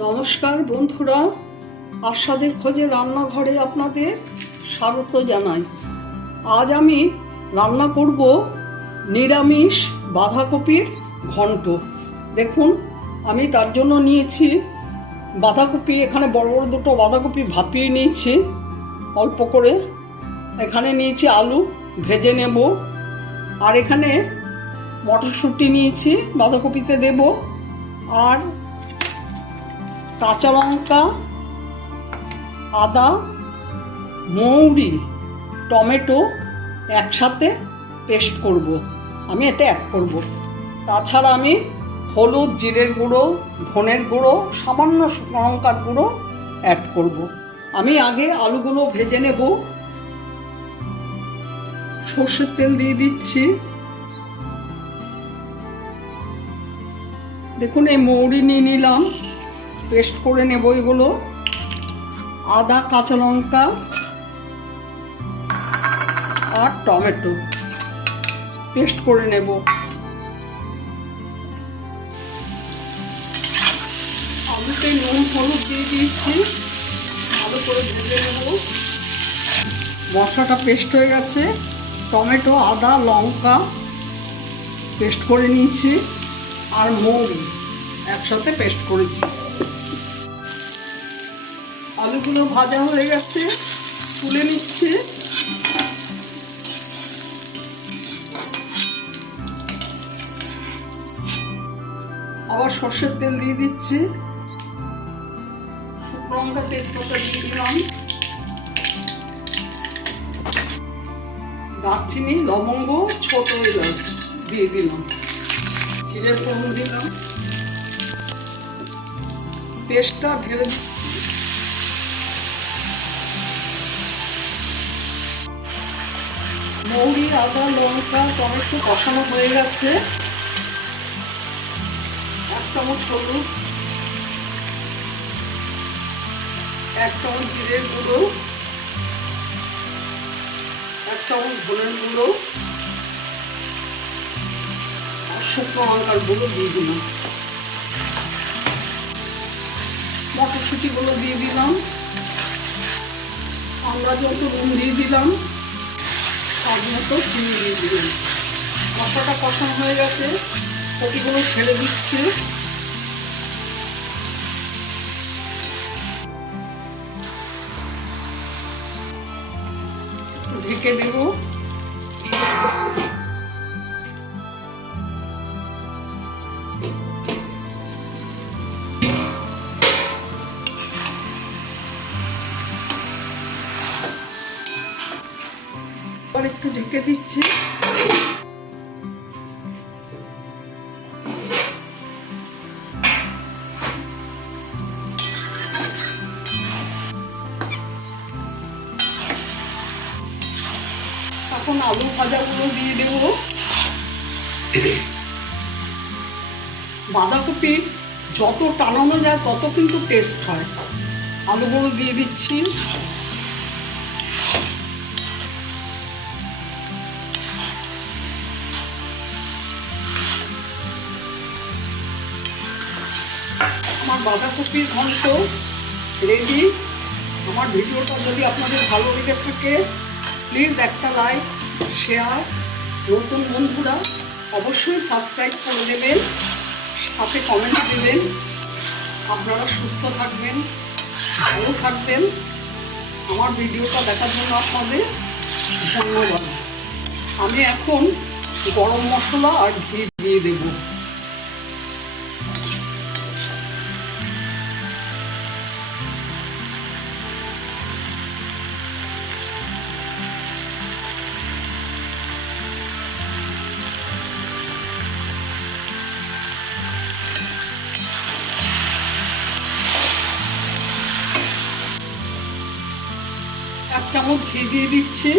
নমস্কার বন্ধুরা। আস্বাদের খোঁজে রান্নাঘরে আপনাদের স্বাগত জানাই। আজ আমি রান্না করব নিরামিষ বাঁধাকপির ঘন্ট। দেখুন, আমি তার জন্য নিয়েছি বাঁধাকপি। এখানে বড় বড় দুটো বাঁধাকপি ভাপিয়ে নিয়েছি। অল্প করে। এখানে নিয়েছি আলু, ভেজে নেব। আর এখানে মটরশুঁটি নিয়েছি, বাঁধাকপিতে দেব। আর কাঁচা লঙ্কা, আদা, মৌরি, টমেটো একসাথে পেস্ট করব। আমি এতে অ্যাড করব। তাছাড়া আমি হলুদ, জিরের গুঁড়ো, ধনের গুঁড়ো, সামান্য লঙ্কার গুঁড়ো অ্যাড করব। আমি আগে আলুগুলো ভেজে নেব সর্ষের তেল দিয়ে দিচ্ছি দেখুন, এই মৌরি নিয়ে নিলাম পেস্ট করে নেব এগুলো। আদা, কাঁচা লঙ্কা আর টমেটো। পেস্ট করে নেব। আলুতে নুন, হলুদ দিয়ে দিয়েছি। ভালো করে ভেজে নেব। মশলাটা পেস্ট হয়ে গেছে। টমেটো, আদা, লঙ্কা পেস্ট করে নিয়েছি। আর মৌরি একসাথে পেস্ট করেছি। আলুগুলো ভাজা হয়ে গেছে, তুলে নিচ্ছে। আবার সর্ষের তেল দিয়ে দিচ্ছি। শুকনো তেজপাতা দিয়ে দিলাম। দারচিনি, লবঙ্গ, ছোট এলাচ দিয়ে দিলাম। জিরের ফোড়ন দিলাম। পেস্টটা ঢেলে দিচ্ছি। মৌরি, আদা, লঙ্কা, টমেটো কষানো হয়ে গেছে। এক চামচ হলুদ, এক চামচ জিরের গুঁড়ো, এক চামচ ধনের গুঁড়ো, আর শুকনো লঙ্কার গুঁড়ো দিয়ে দিলাম। মটরশুঁটিগুলো দিয়ে দিলাম। আমরা যত নুন দিয়ে দিলাম স্বাদ মতো চিনি দিয়ে দিলাম মশলাটা কষানো হয়ে গেছে কপিগুলো ছেড়ে দিচ্ছে। ঢেকে দেব। একটু ঢেকে দিচ্ছি। এখন আলু ভাজাগুলো দিয়ে দেব। বাঁধাকপি যত টানানো যায় তত কিন্তু টেস্ট হয়। আলুগুলো দিয়ে দিচ্ছি। বাঁধাকপির ঘন্ট রেডি আমার ভিডিওটা যদি আপনাদের ভালো লেগে থাকে প্লিজ একটা লাইক শেয়ার নতুন বন্ধুরা অবশ্যই সাবস্ক্রাইব করে দেবেন সাথে কমেন্ট দেবেন। আপনারা সুস্থ থাকবেন, ভালো থাকবেন। আমার ভিডিওটা দেখার জন্য আপনাদের ধন্যবাদ। আমি এখন গরম মশলা আর ঘি দিয়ে দেবো। চামচ ঘি দিয়ে দিচ্ছি।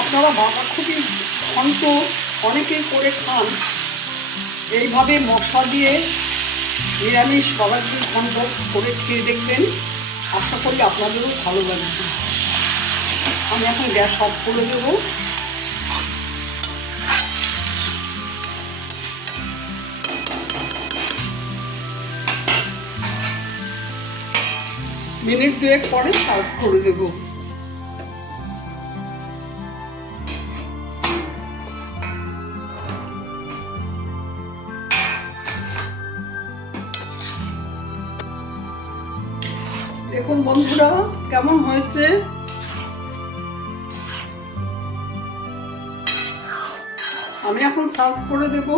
আপনারা বাঁধাকপি ঘন্ট অনেকেই করে খান। এইভাবে মশলা দিয়ে নিরামিষ বাঁধাকপি ঘন্ট করে খেয়ে দেখবেন। আশা করি আপনাদেরও ভালো লাগবে। আমি এখন গ্যাস অফ করে দেবো। মিনিট দুয়েক পরে সার্ভ করে দেবো। দেখুন বন্ধুরা, কেমন হয়েছে? আমি এখন সার্ভ করে দেবো।